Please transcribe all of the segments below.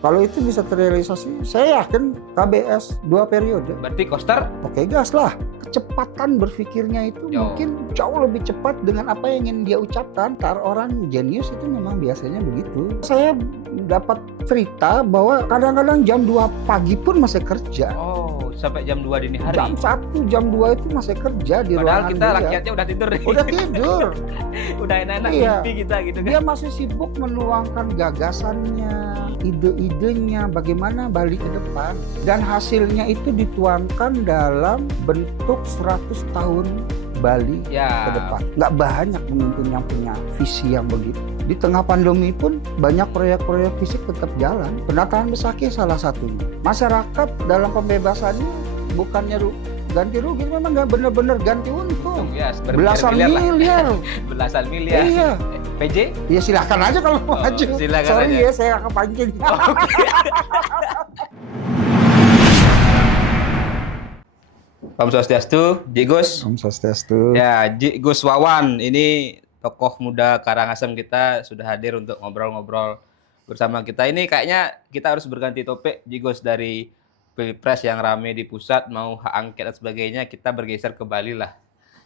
Kalau itu bisa terrealisasi, saya yakin KBS 2 periode. Berarti Koster? Oke, gas lah. Kecepatan berpikirnya itu mungkin jauh lebih cepat dengan apa yang ingin dia ucapkan. Ntar orang jenius itu memang biasanya begitu. Saya dapat cerita bahwa kadang-kadang jam 2 pagi pun masih kerja. Oh, sampai jam 2 dini hari. Jam 1, jam 2 itu masih kerja di Padahal ruangan kita dia. rakyatnya udah tidur nih. Udah tidur. Udah enak-enak Iya. mimpi kita gitu kan. Dia masih sibuk menuangkan gagasannya, ide-idenya, bagaimana Bali ke depan. Dan hasilnya itu dituangkan dalam bentuk 100 tahun Bali ke depan. Nggak banyak pemimpin yang punya visi yang begitu. Di tengah pandemi pun banyak proyek-proyek fisik tetap jalan. Penataan Besaki salah satunya. Masyarakat dalam pembebasannya bukannya ganti rugi, memang nggak benar-benar ganti untung. Ya, Belasan miliar. Belasan miliar. Iya. PJ? Ya silakan aja kalau mau maju. Silakan Sorry aja. ya, saya akan pancing. Om Swastiastu, Ji Gus. Om Swastiastu. Ya, Ji Gus Wawan ini tokoh muda Karangasem kita sudah hadir untuk ngobrol-ngobrol bersama kita. Ini kayaknya kita harus berganti topik, Ji Gus, dari Pilpres yang rame di pusat, mau hak angket dan sebagainya, kita bergeser ke Bali lah.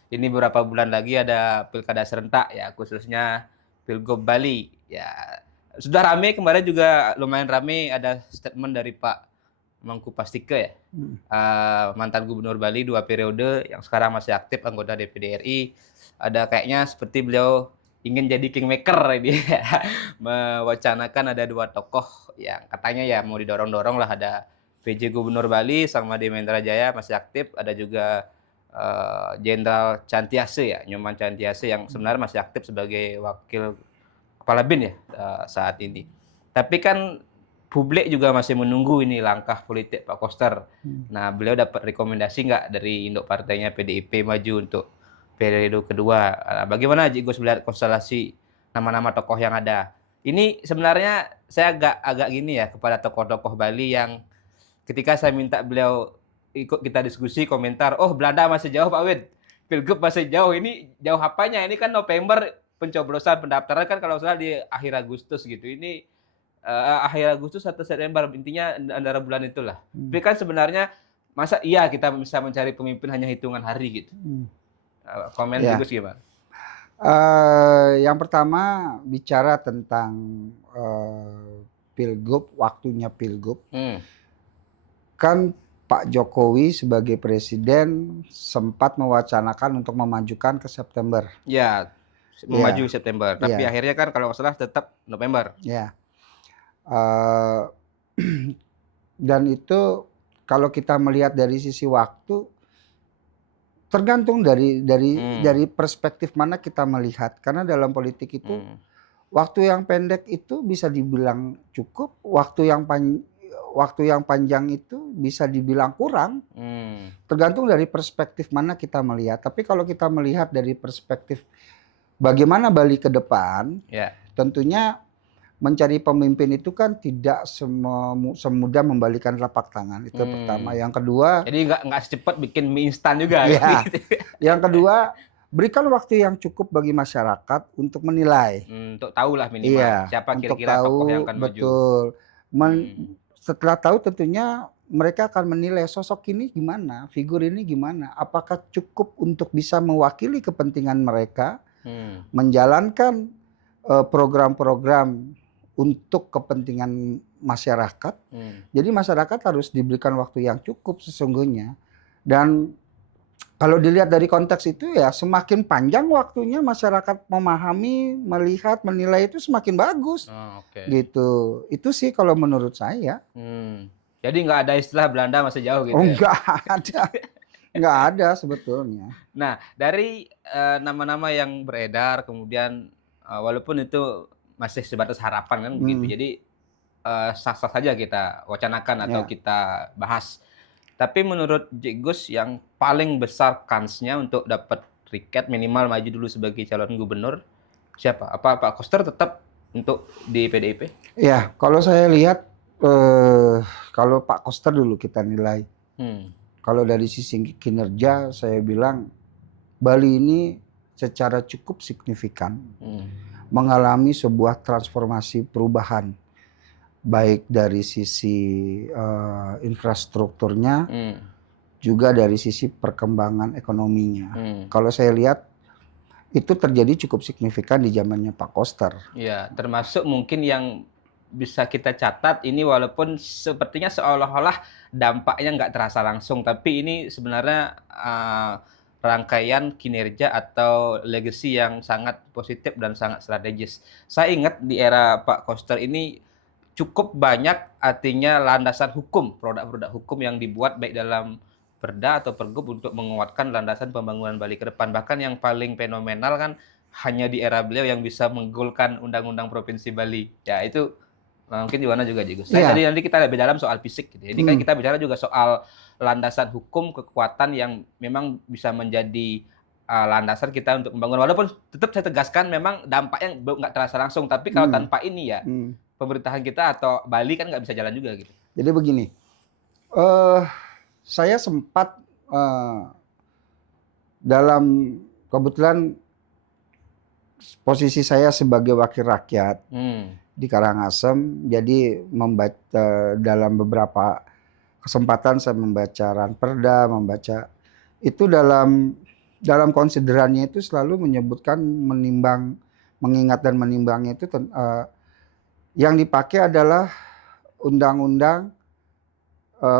Ini beberapa bulan lagi ada pilkada serentak ya, khususnya Pilgub Bali. Ya, sudah rame, kemarin juga lumayan rame, ada statement dari Pak Mangku Pastike ya, mantan Gubernur Bali 2 periode, yang sekarang masih aktif anggota DPD RI. Ada kayaknya seperti beliau ingin jadi kingmaker ini ya. Mewacanakan ada 2 tokoh yang katanya ya mau didorong-dorong lah, ada PJ Gubernur Bali sama di Mendra Jaya masih aktif, ada juga Jenderal Chantiase ya, Nyoman Chantiase yang sebenarnya masih aktif sebagai wakil kepala BIN ya saat ini. Tapi kan publik juga masih menunggu ini langkah politik Pak Koster. Nah, beliau dapat rekomendasi nggak dari induk partainya PDIP maju untuk periode kedua? Bagaimana Ji Gus melihat konstelasi nama-nama tokoh yang ada? Ini sebenarnya saya agak gini ya kepada tokoh-tokoh Bali yang ketika saya minta beliau ikut kita diskusi, komentar, oh Belanda masih jauh Pak Wid, Pilgub masih jauh, ini jauh apanya? Ini kan November pencoblosan pendaftaran kan kalau salah di akhir Agustus gitu. Ini akhir Agustus atau September, intinya antara bulan itulah. Tapi kan sebenarnya masa iya kita bisa mencari pemimpin hanya hitungan hari gitu. Komen Ya. Gus gimana? Yang pertama bicara tentang Pilgub, waktunya Pilgub. Kan Pak Jokowi sebagai presiden sempat mewacanakan untuk memajukan ke September. Ya, maju September. Tapi Ya. akhirnya kan kalau nggak salah tetap November. Ya. Dan itu kalau kita melihat dari sisi waktu, tergantung dari perspektif mana kita melihat. Karena dalam politik itu waktu yang pendek itu bisa dibilang cukup, waktu yang panjang itu bisa dibilang kurang. Tergantung dari perspektif mana kita melihat. Tapi kalau kita melihat dari perspektif bagaimana Bali ke depan, tentunya mencari pemimpin itu kan tidak semudah membalikan telapak tangan. Itu pertama. Yang kedua, jadi nggak secepat bikin mie instan juga. Ya. Gitu. Yang kedua, berikan waktu yang cukup bagi masyarakat untuk menilai. Untuk tahu lah minimal siapa kira-kira tokoh yang akan maju. Setelah tahu tentunya mereka akan menilai sosok ini gimana, figur ini gimana, apakah cukup untuk bisa mewakili kepentingan mereka, menjalankan program-program untuk kepentingan masyarakat. Jadi masyarakat harus diberikan waktu yang cukup sesungguhnya. Dan kalau dilihat dari konteks itu ya semakin panjang waktunya masyarakat memahami, melihat, menilai itu semakin bagus. Gitu. Itu sih kalau menurut saya. Jadi nggak ada istilah Belanda masih jauh gitu. Nggak ada. Nggak ada sebetulnya. Nah, dari nama-nama yang beredar kemudian walaupun itu masih sebatas harapan kan begitu. Jadi sah-sah saja kita wacanakan atau kita bahas. Tapi menurut Ji Gus yang paling besar kansnya untuk dapat tiket minimal maju dulu sebagai calon gubernur siapa? Apa Pak Koster tetap untuk di PDIP? Ya, kalau saya lihat kalau Pak Koster dulu kita nilai. Kalau dari sisi kinerja saya bilang Bali ini secara cukup signifikan mengalami sebuah transformasi perubahan. baik dari sisi infrastrukturnya, juga dari sisi perkembangan ekonominya. Kalau saya lihat itu terjadi cukup signifikan di zamannya Pak Koster. Ya, termasuk mungkin yang bisa kita catat ini walaupun sepertinya seolah-olah dampaknya nggak terasa langsung, tapi ini sebenarnya rangkaian kinerja atau legacy yang sangat positif dan sangat strategis. Saya ingat di era Pak Koster ini cukup banyak artinya landasan hukum, produk-produk hukum yang dibuat baik dalam Perda atau Pergub untuk menguatkan landasan pembangunan Bali ke depan. Bahkan yang paling fenomenal kan hanya di era beliau yang bisa menggolkan Undang-Undang Provinsi Bali. Ya itu mungkin di mana juga Gus. Iya. Tadi nanti kita lebih dalam soal fisik gitu. Ini kan kita bicara juga soal landasan hukum, kekuatan yang memang bisa menjadi landasan kita untuk membangun. Walaupun tetap saya tegaskan memang dampaknya nggak terasa langsung. Tapi kalau tanpa ini ya pemerintahan kita atau Bali kan nggak bisa jalan juga gitu. Jadi begini, saya sempat dalam kebetulan posisi saya sebagai wakil rakyat di Karangasem, jadi membaca dalam beberapa kesempatan saya membaca Ranperda, membaca itu dalam konsiderannya itu selalu menyebutkan mengingat dan menimbangnya itu yang dipakai adalah undang-undang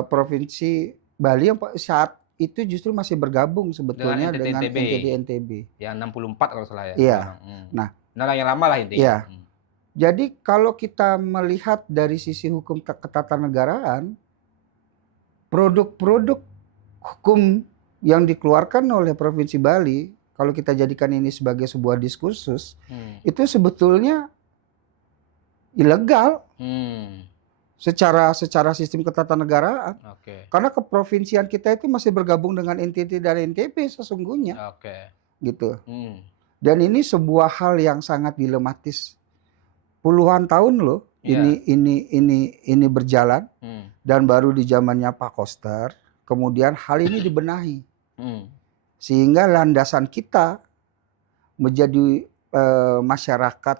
Provinsi Bali yang saat itu justru masih bergabung sebetulnya dengan NTT NTB. Yang 64 kalau salah ya. Iya. Nah, yang lama lah intinya. Iya. Jadi kalau kita melihat dari sisi hukum ketatanegaraan, produk-produk hukum yang dikeluarkan oleh Provinsi Bali, kalau kita jadikan ini sebagai sebuah diskursus, itu sebetulnya ilegal. Secara sistem ketatanegaraan. Karena keprovinsian kita itu masih bergabung dengan NTT dan NTB sesungguhnya. Gitu. Dan ini sebuah hal yang sangat dilematis. Puluhan tahun loh ini berjalan dan baru di zamannya Pak Koster kemudian hal ini dibenahi. Sehingga landasan kita menjadi masyarakat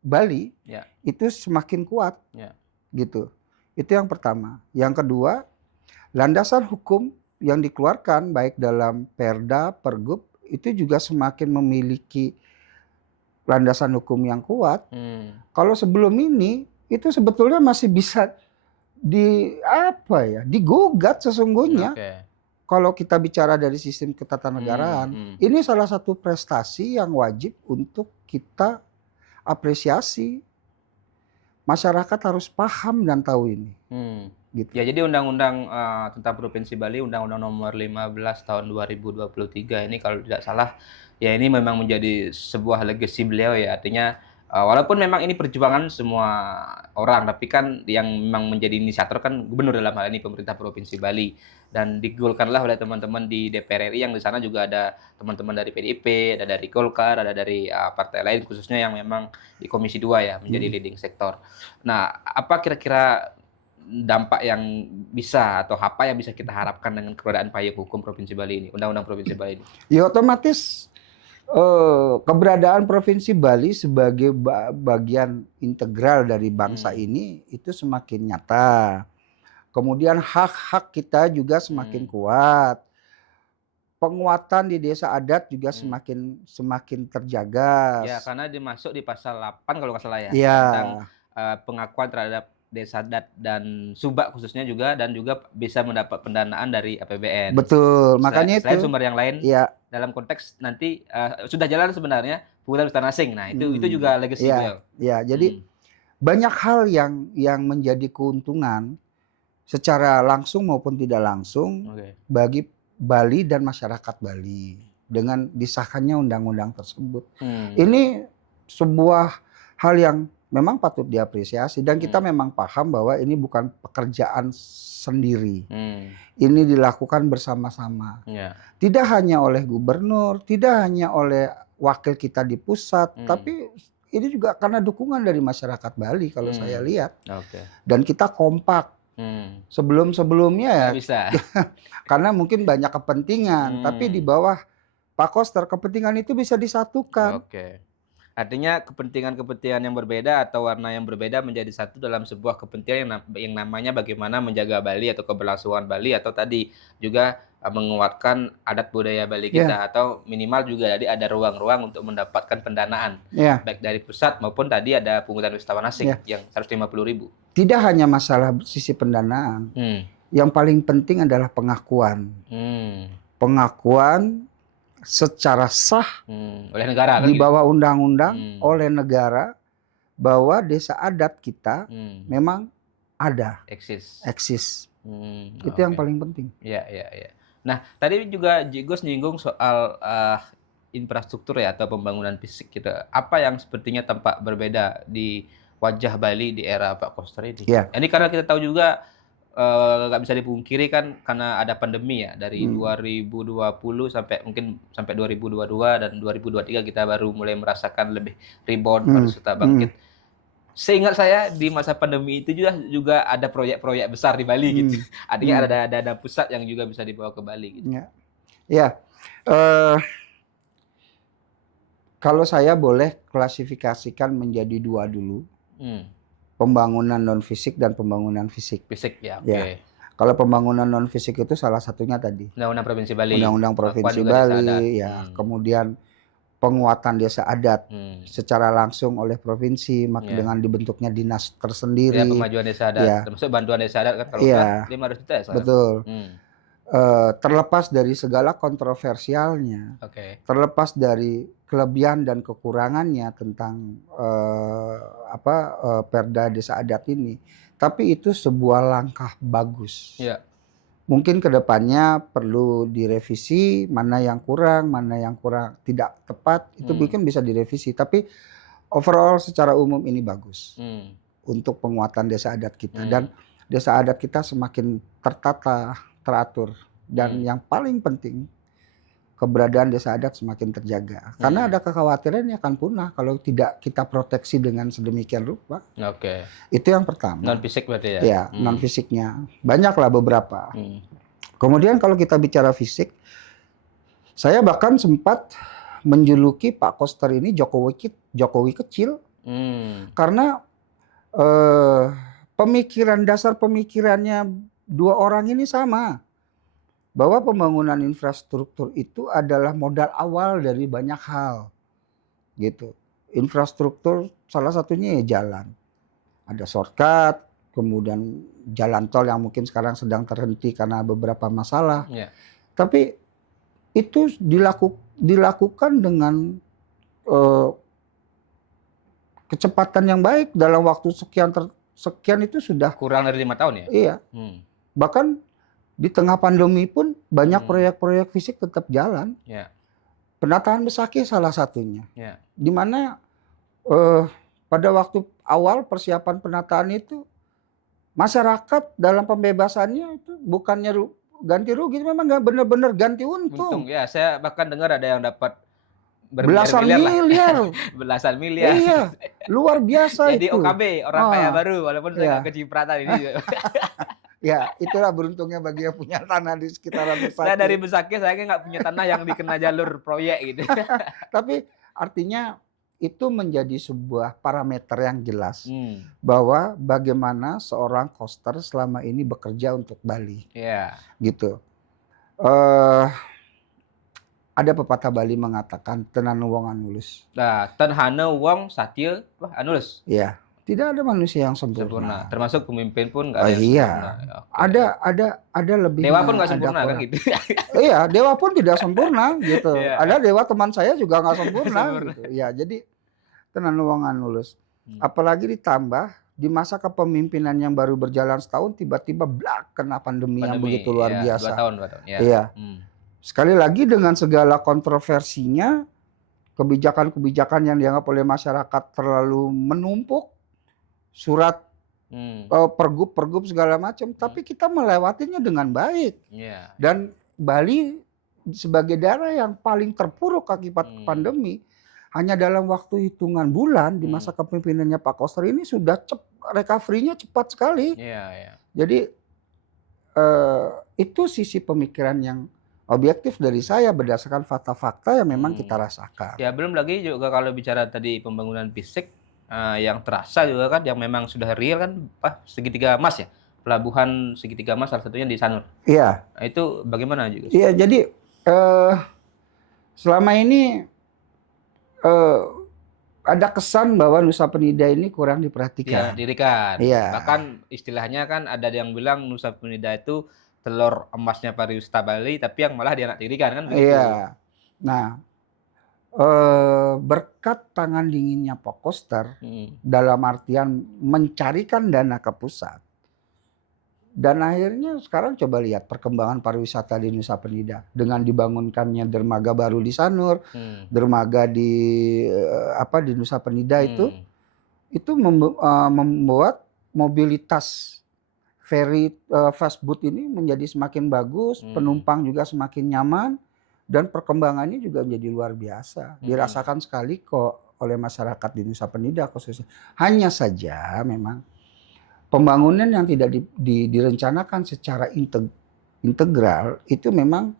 Bali itu semakin kuat. Gitu. Itu yang pertama. Yang kedua, landasan hukum yang dikeluarkan baik dalam Perda, Pergub itu juga semakin memiliki landasan hukum yang kuat. Kalau sebelum ini itu sebetulnya masih bisa digugat sesungguhnya. Kalau kita bicara dari sistem ketatanegaraan, ini salah satu prestasi yang wajib untuk kita apresiasi. Masyarakat harus paham dan tahu ini. Gitu. Ya, jadi Undang-Undang tentang Provinsi Bali, Undang-Undang Nomor 15 Tahun 2023 ini kalau tidak salah, ya ini memang menjadi sebuah legacy beliau ya. Artinya walaupun memang ini perjuangan semua orang, tapi kan yang memang menjadi inisiator kan gubernur dalam hal ini pemerintah Provinsi Bali. Dan digolkanlah oleh teman-teman di DPR RI yang di sana juga ada teman-teman dari PDIP, ada dari Golkar, ada dari partai lain khususnya yang memang di Komisi 2 ya menjadi leading sektor. Nah, apa kira-kira dampak yang bisa atau apa yang bisa kita harapkan dengan keberadaan payung hukum Provinsi Bali ini, Undang-Undang Provinsi Bali ini? Ya otomatis keberadaan Provinsi Bali sebagai bagian integral dari bangsa ini itu semakin nyata. Kemudian hak-hak kita juga semakin kuat. Penguatan di desa adat juga semakin terjaga. Ya, karena dimasuk di pasal 8 kalau nggak salah ya. Iya. Tentang pengakuan terhadap desa adat dan subak khususnya juga dan juga bisa mendapat pendanaan dari APBN. Betul, makanya selain itu. Sumber yang lain. Iya. Dalam konteks nanti sudah jalan sebenarnya bukan hutan asing. Nah, itu juga legacy beliau. Iya, jadi banyak hal yang menjadi keuntungan secara langsung maupun tidak langsung bagi Bali dan masyarakat Bali dengan disahkannya undang-undang tersebut. Ini sebuah hal yang memang patut diapresiasi dan kita memang paham bahwa ini bukan pekerjaan sendiri. Ini dilakukan bersama-sama. Tidak hanya oleh gubernur, tidak hanya oleh wakil kita di pusat, tapi ini juga karena dukungan dari masyarakat Bali kalau saya lihat. Dan kita kompak. Sebelum-sebelumnya ya bisa. Karena mungkin banyak kepentingan, tapi di bawah Pak Koster kepentingan itu bisa disatukan. Artinya kepentingan-kepentingan yang berbeda atau warna yang berbeda menjadi satu dalam sebuah kepentingan yang namanya bagaimana menjaga Bali atau keberlangsungan Bali atau tadi juga menguatkan adat budaya Bali Ya, kita atau minimal juga jadi ada ruang-ruang untuk mendapatkan pendanaan ya, baik dari pusat maupun tadi ada pungutan wisatawan asing ya. yang 150.000. Tidak hanya masalah sisi pendanaan. Hmm. Yang paling penting adalah pengakuan. Pengakuan secara sah Oleh negara kan di gitu. bawah undang-undang oleh negara bahwa desa adat kita memang ada, eksis. Itu yang paling penting. Iya, iya, iya. Nah, tadi juga Jigos nyinggung soal infrastruktur ya atau pembangunan fisik gitu. Apa yang sepertinya tampak berbeda di wajah Bali di era Pak Koster ini? Ya. Ini karena kita tahu juga nggak bisa dipungkiri kan karena ada pandemi ya dari 2020 sampai 2022 dan 2023 kita baru mulai merasakan lebih rebound pariwisata bangkit. Seingat saya di masa pandemi itu juga ada proyek-proyek besar di Bali gitu. Artinya ada dana pusat yang juga bisa dibawa ke Bali gitu. Ya. Kalau saya boleh klasifikasikan menjadi dua dulu. Pembangunan non fisik dan pembangunan fisik. Fisik ya, oke. Ya. Kalau pembangunan non fisik itu salah satunya tadi. Undang-undang Provinsi Bali. Undang-undang Provinsi Bali, ya. Kemudian penguatan desa adat secara langsung oleh provinsi, dengan dibentuknya dinas tersendiri. Ya, pemajuan desa adat, termasuk bantuan desa adat kan kalau 500 juta ya. Betul. Terlepas dari segala kontroversialnya, terlepas dari kelebihan dan kekurangannya tentang Perda Desa Adat ini, tapi itu sebuah langkah bagus. Mungkin kedepannya perlu direvisi, mana yang kurang tidak tepat, itu mungkin bisa direvisi. Tapi overall secara umum ini bagus untuk penguatan desa adat kita. Dan desa adat kita semakin tertata, teratur. Dan yang paling penting, keberadaan desa adat semakin terjaga. Karena ada kekhawatiran yang akan punah kalau tidak kita proteksi dengan sedemikian rupa. Itu yang pertama. Non fisik berarti ya? Ya, non fisiknya. Banyaklah beberapa. Kemudian kalau kita bicara fisik, saya bahkan sempat menjuluki Pak Koster ini Jokowi kecil. Karena dasar pemikirannya dua orang ini sama. Bahwa pembangunan infrastruktur itu adalah modal awal dari banyak hal. Gitu. Infrastruktur salah satunya ya jalan. Ada shortcut, kemudian jalan tol yang mungkin sekarang sedang terhenti karena beberapa masalah. Tapi itu dilakukan dengan kecepatan yang baik dalam waktu sekian itu sudah kurang dari 5 tahun ya? Iya. Bahkan di tengah pandemi pun banyak proyek-proyek fisik tetap jalan. Penataan Besaki salah satunya. Di mana pada waktu awal persiapan penataan itu masyarakat dalam pembebasannya itu bukannya ganti rugi, memang nggak benar-benar ganti untung. Ya, saya bahkan dengar ada yang dapat belasan miliar. Belasan miliar. Iya, luar biasa Jadi itu. OKB, orang kaya baru, walaupun saya nggak kecipratan ini. Ya, itulah beruntungnya bagi yang punya tanah di sekitaran Besaki. Saya dari Besaki, saya nggak punya tanah yang dikena jalur proyek gitu. Tapi artinya itu menjadi sebuah parameter yang jelas bahwa bagaimana seorang Koster selama ini bekerja untuk Bali. Gitu. Ada pepatah Bali mengatakan tenan wong anulus. Nah, tenhana wong satya anulus. Iya. Tidak ada manusia yang sempurna. Termasuk pemimpin pun nggak ada yang sempurna. Ada lebih. Dewa pun nggak sempurna kan gitu. Iya, dewa pun tidak sempurna gitu. Ada dewa teman saya juga nggak sempurna. Gitu. Ya, jadi tenan wong anulus. Apalagi ditambah di masa kepemimpinan yang baru berjalan setahun tiba-tiba kena pandemi yang begitu luar biasa. 2 tahun. Iya. Sekali lagi dengan segala kontroversinya, kebijakan-kebijakan yang dianggap oleh masyarakat terlalu menumpuk, surat pergub segala macam, tapi kita melewatinya dengan baik. Dan Bali sebagai daerah yang paling terpuruk akibat pandemi, hanya dalam waktu hitungan bulan di masa kepemimpinannya Pak Koster ini sudah recovery-nya cepat sekali. Jadi itu sisi pemikiran yang objektif dari saya berdasarkan fakta-fakta yang memang kita rasakan. Ya, belum lagi juga kalau bicara tadi pembangunan fisik yang terasa juga kan, yang memang sudah real kan, segitiga emas ya, pelabuhan segitiga emas salah satunya di Sanur. Iya. Nah, itu bagaimana juga? Iya, jadi selama ini ada kesan bahwa Nusa Penida ini kurang Ya, diperhatikan. dirikan. Iya. Bahkan istilahnya kan ada yang bilang Nusa Penida itu telur emasnya pariwisata Bali, tapi yang malah dianaktirikan kan begitu. Iya. Nah, berkat tangan dinginnya Pak Koster dalam artian mencarikan dana ke pusat, dan akhirnya sekarang coba lihat perkembangan pariwisata di Nusa Penida dengan dibangunkannya dermaga baru di Sanur, dermaga di Nusa Penida itu membuat mobilitas ferry fastboat ini menjadi semakin bagus, penumpang juga semakin nyaman, dan perkembangannya juga menjadi luar biasa. Dirasakan sekali kok oleh masyarakat di Nusa Penida khususnya. Hanya saja memang pembangunan yang tidak direncanakan secara integral itu memang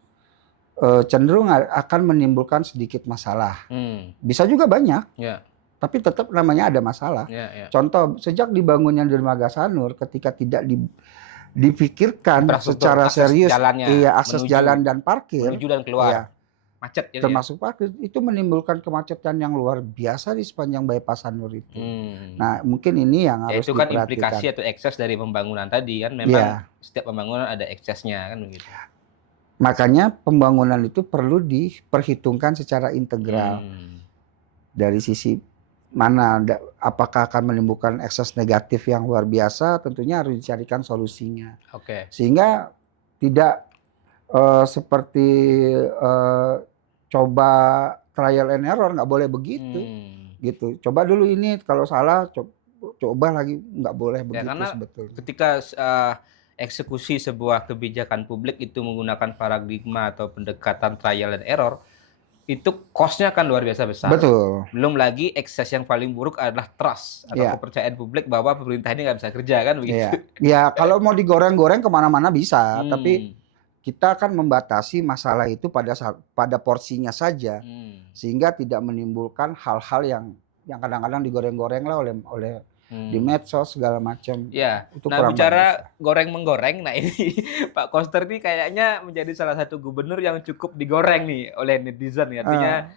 cenderung akan menimbulkan sedikit masalah. Bisa juga banyak, tapi tetap namanya ada masalah. Contoh, sejak dibangunnya dermaga Sanur, ketika tidak dipikirkan secara serius, akses jalan dan parkir, menuju dan keluar, macet gitu termasuk parkir, itu menimbulkan kemacetan yang luar biasa di sepanjang bypass Sanur itu. Nah, mungkin ini yang harus itu kan diperhatikan. implikasi atau ekses dari pembangunan tadi kan, memang setiap pembangunan ada eksesnya kan begitu. Makanya pembangunan itu perlu diperhitungkan secara integral. Dari sisi mana, apakah akan menimbulkan ekses negatif yang luar biasa, tentunya harus dicarikan solusinya. Sehingga tidak seperti coba trial and error, nggak boleh begitu. Gitu. Coba dulu ini, kalau salah coba lagi, nggak boleh begitu karena sebetulnya. Ketika eksekusi sebuah kebijakan publik itu menggunakan paradigma atau pendekatan trial and error, itu cost-nya akan luar biasa besar. Betul. Belum lagi ekses yang paling buruk adalah trust atau kepercayaan publik bahwa pemerintah ini nggak bisa kerja kan begitu. Ya, kalau mau digoreng-goreng kemana-mana bisa, tapi kita akan membatasi masalah itu pada porsinya saja, sehingga tidak menimbulkan hal-hal yang kadang-kadang digoreng-goreng lah oleh di medsos segala macam. Ya. Itu Nah, bicara goreng-menggoreng, nah ini Pak Koster ini kayaknya menjadi salah satu gubernur yang cukup digoreng nih oleh netizen. Artinya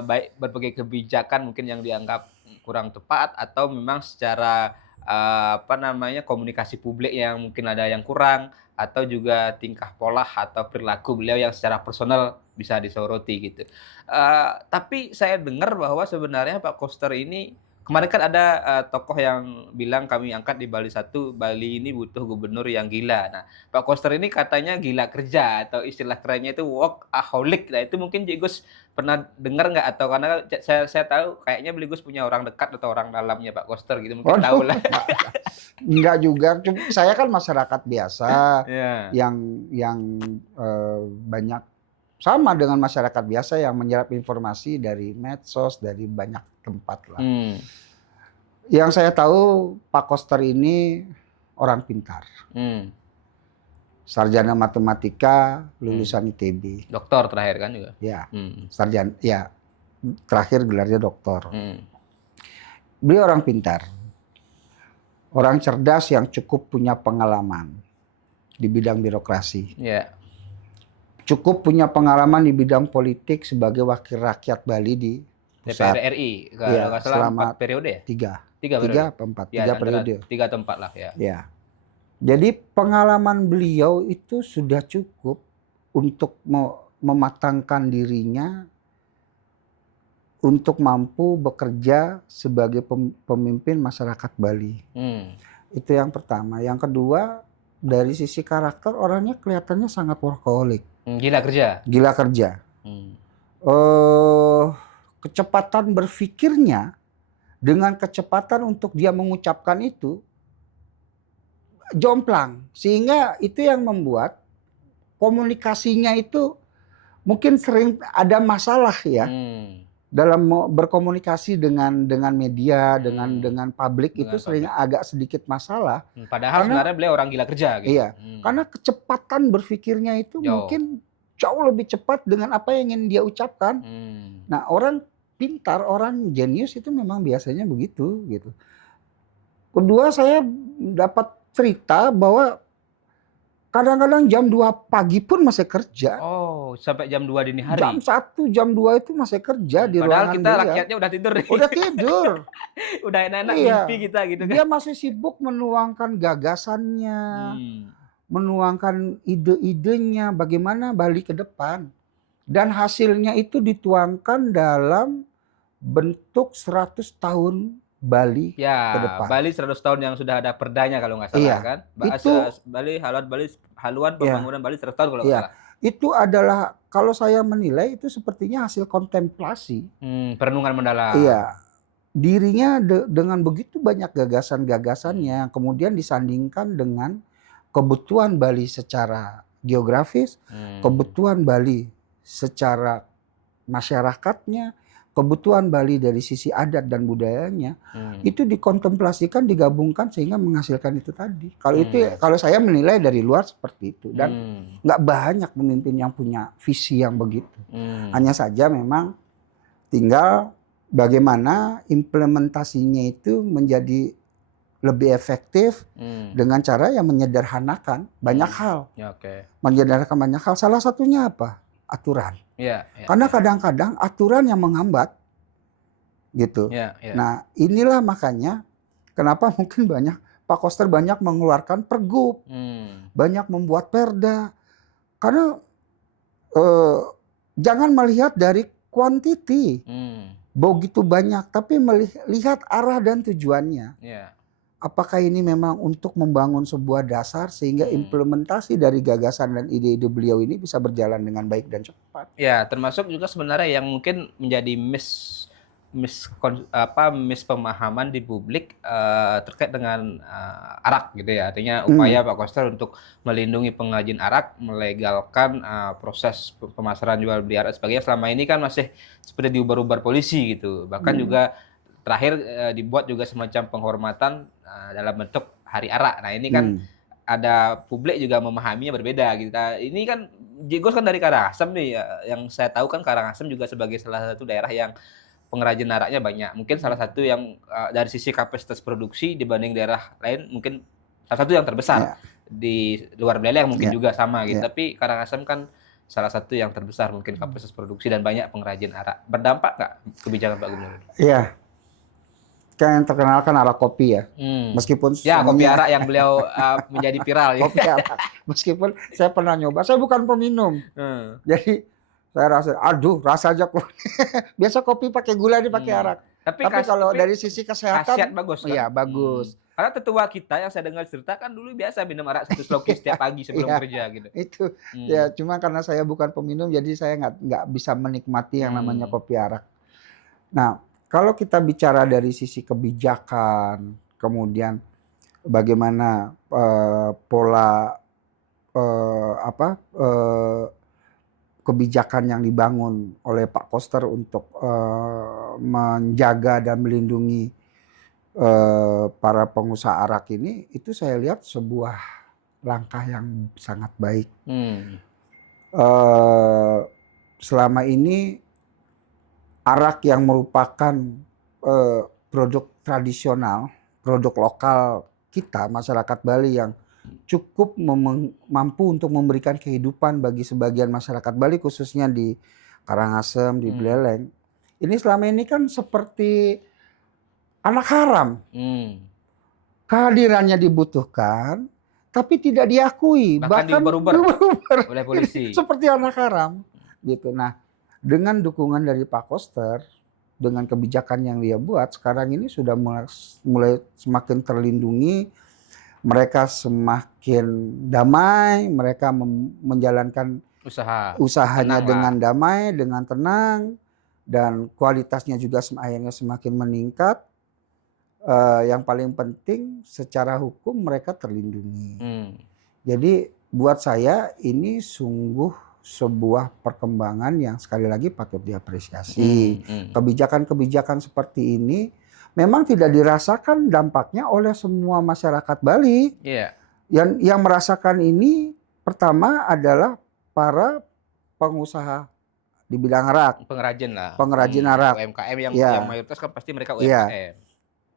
baik berbagai kebijakan mungkin yang dianggap kurang tepat, atau memang secara komunikasi publik yang mungkin ada yang kurang, atau juga tingkah pola atau perilaku beliau yang secara personal bisa disoroti gitu. Tapi saya dengar bahwa sebenarnya Pak Koster ini kemarin kan ada tokoh yang bilang kami angkat di Bali 1, Bali ini butuh gubernur yang gila. Nah, Pak Koster ini katanya gila kerja, atau istilah kerennya itu workaholic. Nah, itu mungkin Gus pernah dengar nggak? Atau karena saya tahu kayaknya Gus punya orang dekat atau orang dalamnya Pak Koster gitu, mungkin tahu lah. Enggak juga, saya kan masyarakat biasa yang banyak sama dengan masyarakat biasa yang menyerap informasi dari medsos, dari banyak tempat lah. Yang saya tahu Pak Koster ini orang pintar. Sarjana matematika, lulusan ITB. Doktor terakhir kan juga? Ya, sarjana, ya, terakhir gelarnya doktor. Beliau orang pintar. Orang cerdas yang cukup punya pengalaman di bidang birokrasi. Cukup punya pengalaman di bidang politik sebagai wakil rakyat Bali di pusat. DPR RI, kalau selama 4 periode ya? 3 atau 4 periode. 3 atau 4 lah ya. Jadi pengalaman beliau itu sudah cukup untuk mematangkan dirinya untuk mampu bekerja sebagai pemimpin masyarakat Bali. Itu yang pertama. Yang kedua, dari sisi karakter orangnya kelihatannya sangat workaholic. Gila kerja. Kecepatan berpikirnya dengan kecepatan untuk dia mengucapkan itu jomplang, sehingga itu yang membuat komunikasinya itu mungkin sering ada masalah ya dalam berkomunikasi dengan media, dengan publik, itu sering agak sedikit masalah. Padahal sebenarnya beliau orang gila kerja gitu. Iya, karena kecepatan berpikirnya itu mungkin jauh lebih cepat dengan apa yang ingin dia ucapkan. Nah, orang pintar, orang jenius itu memang biasanya begitu gitu. Kedua, saya dapat cerita bahwa kadang-kadang jam 2 pagi pun masih kerja. Oh, sampai jam 2 dini hari. Jam 1, jam 2 itu masih kerja di Padahal ruangan kita beliau. rakyatnya udah tidur nih. Udah tidur. Udah enak-enak Iya. mimpi kita gitu kan. Dia masih sibuk menuangkan gagasannya, menuangkan ide-idenya, bagaimana Bali ke depan. Dan hasilnya itu dituangkan dalam bentuk 100 tahun Bali ke Ya, depan. Bali 100 tahun yang sudah ada perdanya kalau nggak salah Iya. kan. Itu Haluan pembangunan Bali 100 tahun kalau nggak iya. salah. Itu adalah, kalau saya menilai itu sepertinya hasil kontemplasi. Perenungan mendalam. Iya. Dirinya dengan begitu banyak gagasan-gagasannya, kemudian disandingkan dengan kebutuhan Bali secara geografis, kebutuhan Bali secara masyarakatnya, kebutuhan Bali dari sisi adat dan budayanya, itu dikontemplasikan, digabungkan sehingga menghasilkan itu tadi. Kalau itu, kalau saya menilai dari luar seperti itu, dan nggak banyak pemimpin yang punya visi yang begitu. Hanya saja memang tinggal bagaimana implementasinya itu menjadi lebih efektif dengan cara yang menyederhanakan banyak hal. Ya, oke. Menyederhanakan banyak hal. Salah satunya apa? Aturan. Ya, Karena kadang-kadang aturan yang menghambat, gitu. Ya. Nah, inilah makanya kenapa mungkin Pak Koster banyak mengeluarkan pergub, banyak membuat perda. Karena jangan melihat dari kuantiti, begitu banyak, tapi melihat arah dan tujuannya. Apakah ini memang untuk membangun sebuah dasar sehingga implementasi dari gagasan dan ide-ide beliau ini bisa berjalan dengan baik dan cepat. Ya, termasuk juga sebenarnya yang mungkin menjadi mispemahaman di publik terkait dengan arak gitu ya. Artinya upaya Pak Koster untuk melindungi pengrajin arak, melegalkan proses pemasaran jual beli arak sebagainya. Selama ini kan masih seperti diubar-ubar polisi gitu. Bahkan juga terakhir dibuat juga semacam penghormatan dalam bentuk hari arak. Nah, ini kan ada publik juga memahaminya berbeda gitu. Nah, ini kan Jigos kan dari Karangasem nih, yang saya tahu kan Karangasem juga sebagai salah satu daerah yang pengrajin araknya banyak. Mungkin salah satu yang dari sisi kapasitas produksi dibanding daerah lain mungkin salah satu yang terbesar. Di luar Beleleng mungkin juga sama gitu. Tapi Karangasem kan salah satu yang terbesar mungkin kapasitas produksi dan banyak pengrajin arak. Berdampak nggak kebijakan Pak Gubernur? Iya. Kan yang terkenal kan arak kopi ya. Meskipun ya kopi arak yang beliau menjadi viral ya. Kopi arak. Meskipun saya pernah nyoba, saya bukan peminum. Jadi saya rasa, aduh, rasa aja kopi. Biasa kopi pakai gula, dipakai arak. Tapi kalau dari sisi kesehatan, khasiat bagus kan? Iya, bagus. Karena tetua kita yang saya dengar cerita kan dulu biasa minum arak 1 sloki setiap pagi sebelum kerja gitu. Itu ya, cuma karena saya bukan peminum, jadi saya nggak bisa menikmati yang namanya kopi arak. Nah, kalau kita bicara dari sisi kebijakan, kemudian bagaimana pola kebijakan yang dibangun oleh Pak Koster untuk menjaga dan melindungi para pengusaha arak ini, itu saya lihat sebuah langkah yang sangat baik. Selama ini arak yang merupakan produk tradisional, produk lokal kita, masyarakat Bali, yang cukup mampu untuk memberikan kehidupan bagi sebagian masyarakat Bali, khususnya di Karangasem, di Beleleng. Ini selama ini kan seperti anak haram. Kehadirannya dibutuhkan, tapi tidak diakui. Bahkan diubar-ubar oleh polisi. Seperti anak haram. Gitu. Nah, dengan dukungan dari Pak Koster, dengan kebijakan yang dia buat, sekarang ini sudah mulai semakin terlindungi, mereka semakin damai, mereka menjalankan usahanya dengan damai, dengan tenang, dan kualitasnya juga akhirnya semakin meningkat. Yang paling penting, secara hukum mereka terlindungi. Jadi buat saya ini sungguh sebuah perkembangan yang sekali lagi patut diapresiasi. Kebijakan-kebijakan seperti ini memang tidak dirasakan dampaknya oleh semua masyarakat Bali. Yang merasakan ini pertama adalah para pengusaha di bidang arak, Pengrajin lah. pengrajin arak. UMKM yang Ya, mayoritas kan pasti mereka iya. UMKM.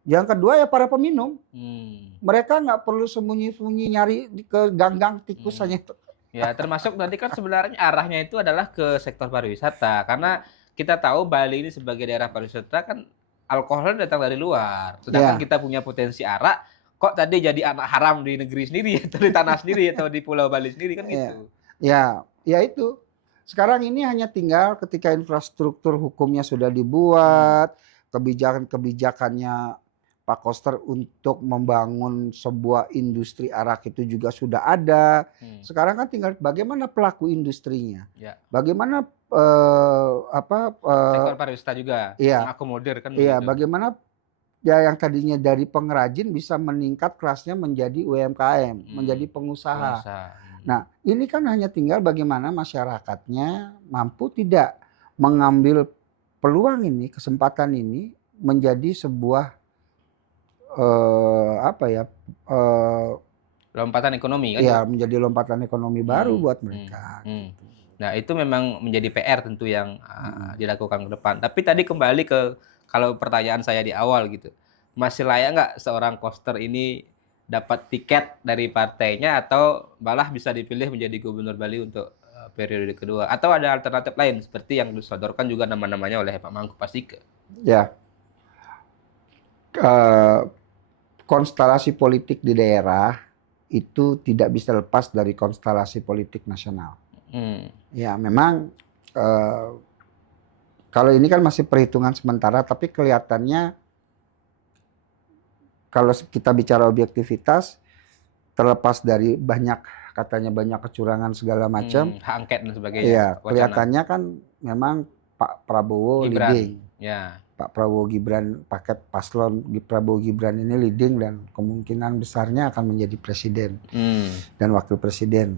Yang kedua ya para peminum. Hmm. Mereka nggak perlu sembunyi-sembunyi nyari ke gang-gang tikus hanya itu. Ya, termasuk nanti kan sebenarnya arahnya itu adalah ke sektor pariwisata. Karena kita tahu Bali ini sebagai daerah pariwisata kan alkoholnya datang dari luar. Sedangkan Ya. kita punya potensi arak, kok tadi jadi anak haram di negeri sendiri atau di tanah sendiri atau di Pulau Bali sendiri kan gitu. Ya itu. Sekarang ini hanya tinggal ketika infrastruktur hukumnya sudah dibuat, kebijakan-kebijakannya Pak Koster untuk membangun sebuah industri arak itu juga sudah ada. Sekarang kan tinggal bagaimana pelaku industrinya, Ya. bagaimana Sektor pariwisata juga iya, mengakomodir kan iya, begitu. bagaimana ya yang tadinya dari pengrajin bisa meningkat kelasnya menjadi UMKM, menjadi pengusaha. Nah, ini kan hanya tinggal bagaimana masyarakatnya mampu tidak mengambil peluang ini, kesempatan ini menjadi sebuah lompatan ekonomi kan? Ya, menjadi lompatan ekonomi baru buat mereka. Gitu. Nah, itu memang menjadi PR tentu yang dilakukan ke depan. Tapi tadi kembali ke kalau pertanyaan saya di awal gitu, masih layak nggak seorang Koster ini dapat tiket dari partainya atau malah bisa dipilih menjadi Gubernur Bali untuk periode kedua? Atau ada alternatif lain seperti yang disodorkan juga nama-namanya oleh Pak Mangku Pasike? Ya. Konstelasi politik di daerah itu tidak bisa lepas dari konstelasi politik nasional. Ya, memang kalau ini kan masih perhitungan sementara, tapi kelihatannya kalau kita bicara objektivitas, terlepas dari katanya banyak kecurangan segala macam, hak angket dan sebagainya. Iya, kelihatannya kan memang Pak Prabowo leading. Ya. Pak Prabowo Gibran, paket paslon Prabowo Gibran ini leading dan kemungkinan besarnya akan menjadi presiden dan wakil presiden.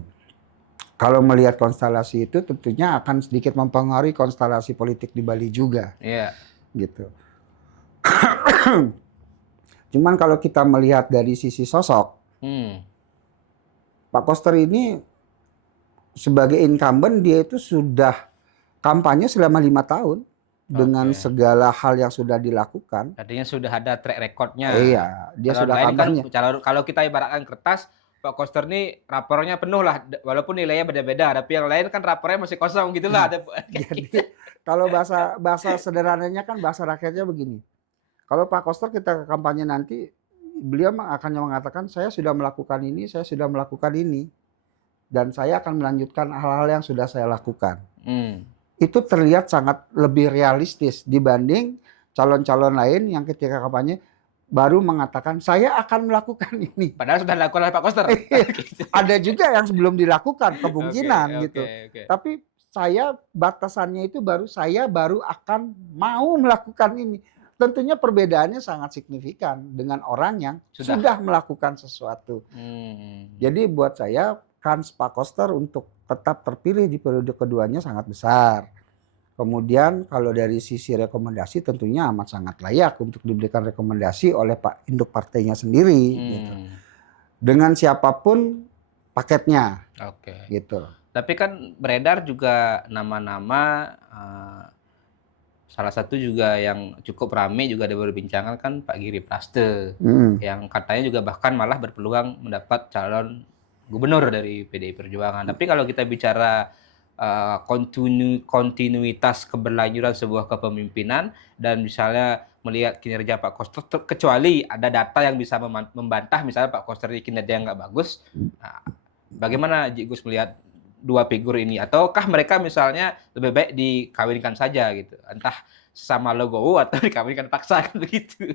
Kalau melihat konstelasi itu tentunya akan sedikit mempengaruhi konstelasi politik di Bali juga. Iya. Gitu. Cuman kalau kita melihat dari sisi sosok, Pak Koster ini sebagai incumbent dia itu sudah kampanye selama 5 tahun. Dengan segala hal yang sudah dilakukan. Artinya sudah ada track recordnya. Iya, dia sudah kampanye. Kan, kalau kita ibaratkan kertas, Pak Koster ini rapornya penuh lah, walaupun nilainya beda-beda. Tapi yang lain kan rapornya masih kosong gitu lah. Jadi kalau bahasa sederhananya kan bahasa rakyatnya begini. Kalau Pak Koster kita ke kampanye nanti, beliau akan mengatakan saya sudah melakukan ini, saya sudah melakukan ini. Dan saya akan melanjutkan hal-hal yang sudah saya lakukan. Itu terlihat sangat lebih realistis dibanding calon-calon lain yang ketika kampanye baru mengatakan saya akan melakukan ini. Padahal sudah dilakukan oleh Pak Koster. Ada juga yang belum dilakukan kemungkinan gitu. Tapi batasannya itu saya baru akan mau melakukan ini. Tentunya perbedaannya sangat signifikan dengan orang yang sudah melakukan sesuatu. Jadi buat saya kans Pak Koster untuk tetap terpilih di periode keduanya sangat besar. Kemudian kalau dari sisi rekomendasi tentunya amat sangat layak untuk diberikan rekomendasi oleh Pak induk partainya sendiri. Gitu. Dengan siapapun paketnya. Gitu. Tapi kan beredar juga nama-nama, salah satu juga yang cukup ramai juga diperbincangkan kan Pak Giri Praste. Yang katanya juga bahkan malah berpeluang mendapat calon gubernur dari PDI Perjuangan. Tapi kalau kita bicara kontinuitas keberlanjutan sebuah kepemimpinan dan misalnya melihat kinerja Pak Koster, kecuali ada data yang bisa membantah misalnya Pak Koster ini kinerja yang nggak bagus, bagaimana Gus melihat dua figur ini? Ataukah mereka misalnya lebih baik dikawinkan saja gitu, entah sama logo atau dikawinkan paksa begitu?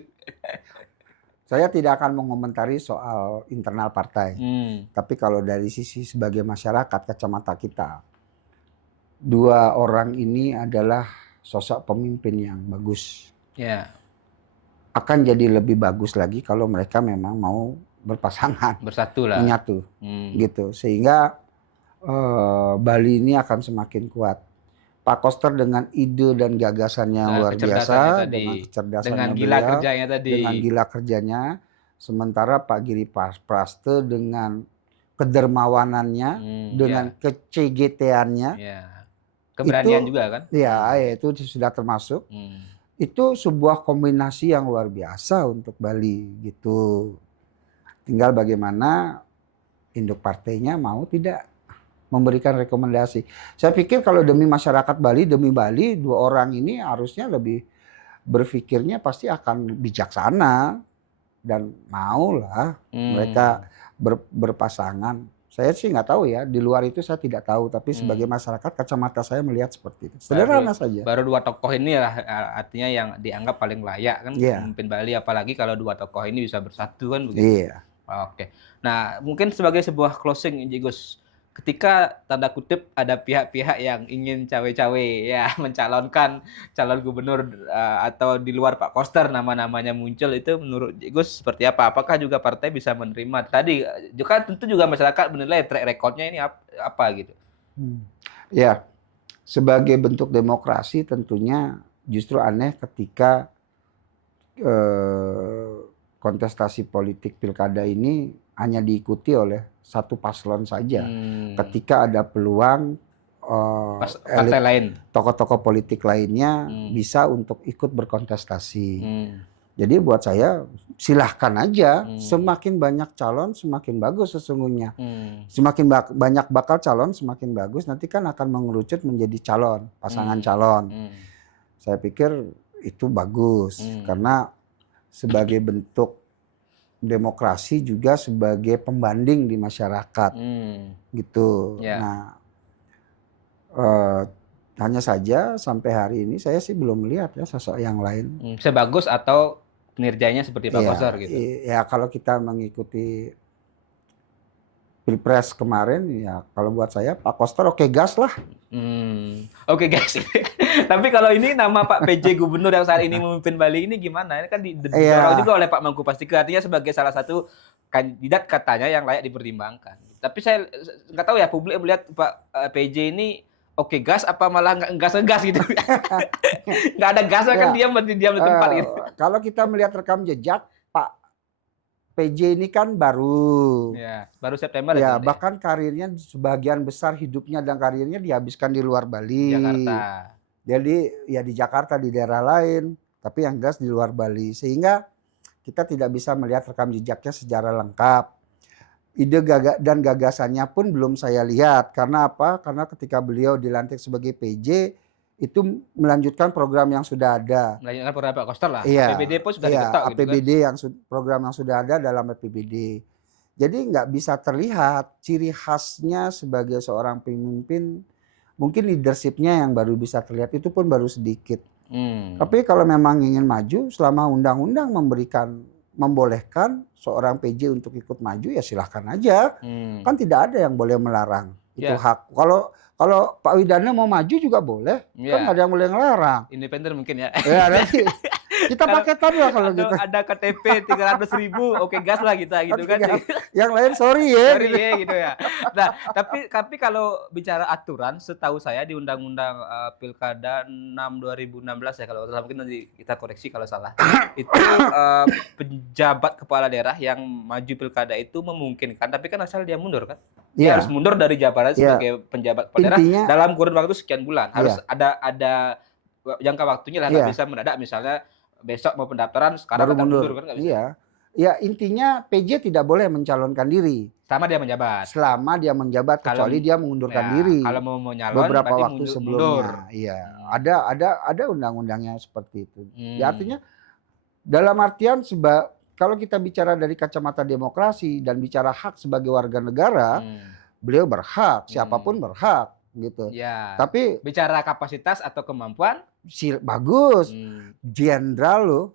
Saya tidak akan mengomentari soal internal partai. Tapi kalau dari sisi sebagai masyarakat, kacamata kita, dua orang ini adalah sosok pemimpin yang bagus. Akan jadi lebih bagus lagi kalau mereka memang mau berpasangan. Bersatu lah. Menyatu. Gitu. Sehingga Bali ini akan semakin kuat. Pak Koster dengan ide dan gagasannya luar biasa, dengan kecerdasannya dengan gila kerjanya tadi. Dengan gila kerjanya. Sementara Pak Giri Praste dengan kedermawanannya, dengan kecegeteannya, Keberanian itu juga kan? ya itu sudah termasuk. Itu sebuah kombinasi yang luar biasa untuk Bali gitu. Tinggal bagaimana induk partainya mau tidak memberikan rekomendasi. Saya pikir kalau demi masyarakat Bali, demi Bali, dua orang ini harusnya lebih berpikirnya pasti akan bijaksana dan maulah mereka berpasangan. Saya sih nggak tahu ya, di luar itu saya tidak tahu, tapi sebagai masyarakat kacamata saya melihat seperti itu. Sederhana saja. Baru dua tokoh ini lah artinya yang dianggap paling layak kan memimpin Bali, apalagi kalau dua tokoh ini bisa bersatu kan begitu. Iya. Oke. Nah, mungkin sebagai sebuah closing Inji Gus, ketika tanda kutip ada pihak-pihak yang ingin cawe-cawe ya mencalonkan calon gubernur atau di luar Pak Koster nama-namanya muncul, itu menurut Gus seperti apa? Apakah juga partai bisa menerima? Tadi juga tentu juga masyarakat menilai track recordnya ini apa gitu. Ya, sebagai bentuk demokrasi tentunya justru aneh ketika kontestasi politik pilkada ini hanya diikuti oleh satu paslon saja. Ketika ada peluang partai lain, tokoh-tokoh politik lainnya bisa untuk ikut berkontestasi. Jadi buat saya silahkan aja, semakin banyak calon semakin bagus sesungguhnya. Semakin banyak bakal calon semakin bagus, nanti kan akan mengerucut menjadi calon, pasangan calon. Saya pikir itu bagus karena sebagai bentuk demokrasi juga sebagai pembanding di masyarakat, gitu. Nah, hanya saja sampai hari ini saya sih belum melihat ya sosok yang lain. Sebagus atau kinerjanya seperti Pak Koster gitu. Ya kalau kita mengikuti Pilpres kemarin ya kalau buat saya Pak Koster oke gas lah. Oke gas. Tapi kalau ini nama Pak PJ Gubernur yang saat ini memimpin Bali ini gimana? Ini kan didorong juga oleh Pak Mangku Pastika, artinya sebagai salah satu kandidat katanya yang layak dipertimbangkan. Tapi saya nggak tahu ya publik melihat Pak PJ ini oke gas apa malah nggak ngegas gitu. Nggak ada gasnya kan diam di tempat gitu. Kalau kita melihat rekam jejak Pak PJ ini kan baru. Ya, baru September ya. Bahkan karirnya sebagian besar hidupnya dan karirnya dihabiskan di luar Bali. Jakarta. Jadi ya di Jakarta, di daerah lain, tapi yang jelas di luar Bali. Sehingga kita tidak bisa melihat rekam jejaknya secara lengkap. Ide dan gagasannya pun belum saya lihat. Karena apa? Karena ketika beliau dilantik sebagai PJ, itu melanjutkan program yang sudah ada. Melanjutkan program Pak Koster lah. Iya, APBD pun sudah diketok gitu APBD kan? Program yang sudah ada dalam APBD. Jadi nggak bisa terlihat ciri khasnya sebagai seorang pemimpin. Mungkin leadership-nya yang baru bisa terlihat, itu pun baru sedikit. Tapi kalau memang ingin maju, selama undang-undang membolehkan seorang PJ untuk ikut maju, ya silahkan aja. Kan tidak ada yang boleh melarang. Itu hak. Kalau Pak Widana mau maju juga boleh, kan nggak ada yang boleh ngelarang. Independen mungkin ya. Ya nanti kita paketan lah kalau gitu. Ada KTP 300.000, oke gas lah kita gitu kan. Yang lain sorry ya. Sorry ya gitu ya. Nah tapi kalau bicara aturan, setahu saya di Undang-Undang Pilkada 6/2016 ya, kalau salah mungkin nanti kita koreksi kalau salah. Itu penjabat kepala daerah yang maju pilkada itu memungkinkan, tapi kan asal dia mundur kan. Dia harus mundur dari jabatan sebagai penjabat kepala daerah dalam kurun waktu sekian bulan. Harus ada jangka waktunya lah, nggak bisa mendadak misalnya besok mau pendaftaran sekarang baru mundur kan nggak bisa. Ya intinya PJ tidak boleh mencalonkan diri selama dia menjabat. Selama dia menjabat, kecuali dia mengundurkan diri. Kalau mau nyalon beberapa waktu sebelumnya. Mundur. Iya, ada undang-undangnya seperti itu. Ya artinya dalam artian kalau kita bicara dari kacamata demokrasi dan bicara hak sebagai warga negara, beliau berhak, siapapun berhak gitu. Ya. Tapi bicara kapasitas atau kemampuan bagus. Jenderal loh.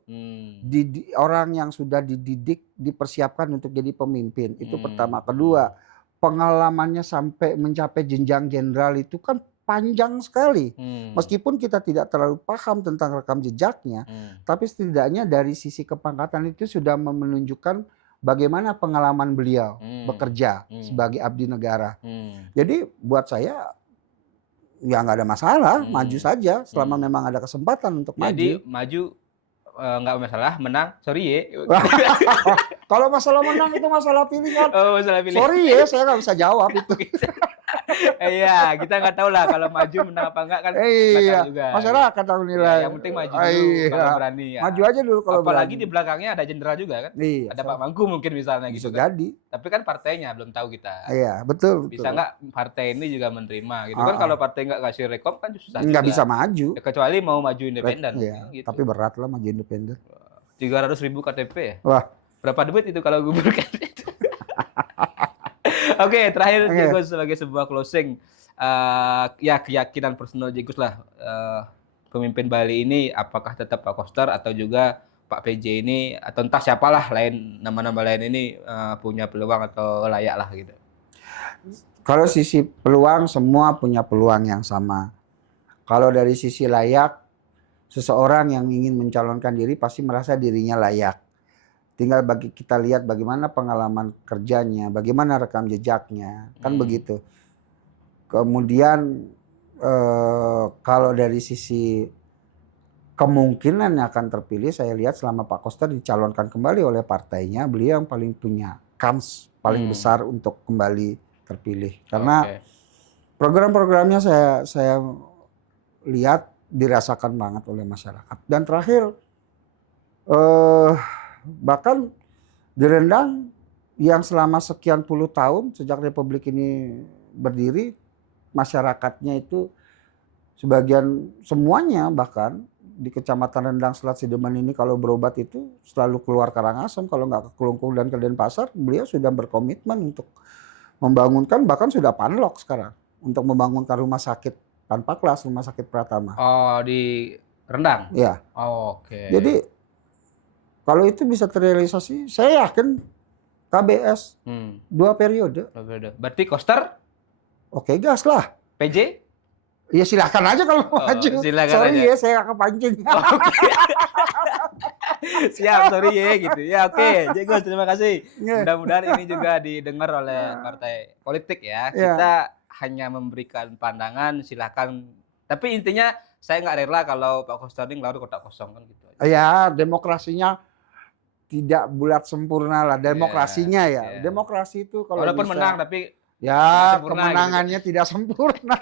Orang yang sudah dididik, dipersiapkan untuk jadi pemimpin. Itu pertama. Kedua, pengalamannya sampai mencapai jenjang jenderal itu kan panjang sekali. Meskipun kita tidak terlalu paham tentang rekam jejaknya, tapi setidaknya dari sisi kepangkatan itu sudah menunjukkan bagaimana pengalaman beliau bekerja sebagai abdi negara. Jadi buat saya ya nggak ada masalah, maju saja selama memang ada kesempatan untuk maju. Jadi maju nggak masalah, menang sorry ya. Kalau masalah menang itu masalah pilihan. Oh, masalah pilihan. Sorry ya, saya nggak bisa jawab itu. Iya, kita nggak tahu lah kalau maju menang apa enggak kan nggak Iya, tahu juga. masyarakat tahu Ya, nilai. yang penting maju dulu kalau Iya, berani ya. maju aja dulu kalau Apalagi berani. di belakangnya ada jenderal juga kan. Iya, Ada Pak Mangku mungkin misalnya bisa gitu kan. jadi. Tapi kan partainya belum tahu kita. Iya, betul, Bisa betul. nggak partai ini juga menerima gitu kan. Ah, Kalau ah. partai nggak kasih rekom kan susah Nggak juga. bisa maju. Ya, kecuali mau maju independen Iya, gitu. tapi berat lah maju independen. 300.000 KTP ya. Wah, Berapa duit itu kalau gubernur kan? Oke, terakhir oke. Jegus sebagai sebuah closing, ya keyakinan personal Jegus lah, pemimpin Bali ini apakah tetap Pak Koster atau juga Pak PJ ini atau entah siapalah lain nama-nama lain ini punya peluang atau layak lah gitu. Kalau sisi peluang semua punya peluang yang sama. Kalau dari sisi layak, seseorang yang ingin mencalonkan diri pasti merasa dirinya layak. Tinggal bagi kita lihat bagaimana pengalaman kerjanya, bagaimana rekam jejaknya, kan begitu. Kemudian kalau dari sisi kemungkinan yang akan terpilih, saya lihat selama Pak Koster dicalonkan kembali oleh partainya, beliau yang paling punya kans paling besar untuk kembali terpilih. Karena program-programnya saya lihat dirasakan banget oleh masyarakat. Dan terakhir, bahkan di Rendang yang selama sekian puluh tahun sejak Republik ini berdiri, masyarakatnya itu sebagian semuanya bahkan di Kecamatan Rendang Selat Sideman ini kalau berobat itu selalu keluar Karangasem, kalau nggak ke Kelungkung dan ke Denpasar, beliau sudah berkomitmen untuk membangunkan, bahkan sudah panlok sekarang untuk membangunkan rumah sakit tanpa kelas, rumah sakit Pratama. Oh, di Rendang? Ya. Oh, oke. Jadi kalau itu bisa terrealisasi, saya yakin KBS 2 periode. Berarti Koster? Oke, gas lah. PJ? Ya silakan aja kalau mau maju. Silakan Sorry aja. ya, saya nggak kepancing. Siap, sorry ya gitu. Ya oke, Jegus terima kasih. Yeah. Mudah-mudahan ini juga didengar oleh partai politik ya. Yeah. Kita hanya memberikan pandangan, silakan. Tapi intinya saya nggak rela kalau Pak Koster ini ngelawan kotak kosong kan gitu. Ya, demokrasinya tidak bulat sempurna lah. Demokrasinya ya. Demokrasi itu kalau walaupun bisa, menang tapi ya sempurna, kemenangannya gitu, tidak sempurna.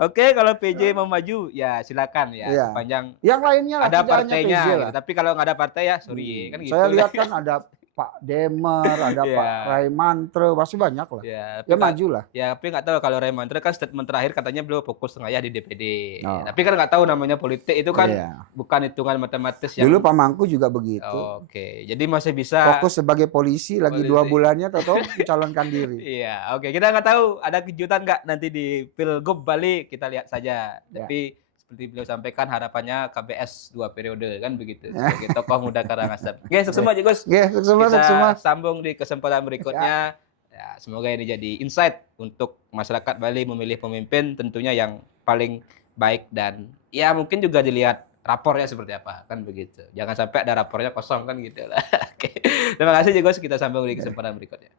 Oke, kalau PJ mau maju ya silakan ya. Yeah. Sepanjang yang lainnya lah, ada tidak hanya partainya PJ gitu. lah. Tapi kalau nggak ada partai ya sorry kan gitu. Saya lihat kan ada Pak Demer, ada Pak Ray Mantre, masih banyak lah. Ya maju lah. Ya, tapi nggak tahu kalau Ray Mantre kan statement terakhir katanya beliau fokus tengah ya di DPD. Oh. Tapi kan nggak tahu namanya politik itu kan bukan hitungan matematis yang. Dulu Pak Mangku juga begitu. Oke, jadi masih bisa fokus sebagai polisi lagi 2 bulannya atau mencalonkan diri. Iya, oke. Kita nggak tahu ada kejutan nggak nanti di Pilgub Bali, kita lihat saja. Tapi seperti beliau sampaikan harapannya KBS 2 periode kan begitu sebagai tokoh muda Karangasem. Oke, sukses semua Jegus. Kita sambung di kesempatan berikutnya. Ya, semoga ini jadi insight untuk masyarakat Bali memilih pemimpin tentunya yang paling baik dan ya mungkin juga dilihat rapornya seperti apa kan begitu. Jangan sampai ada rapornya kosong kan gitu lah. Oke. Terima kasih Jegus, kita sambung di kesempatan berikutnya.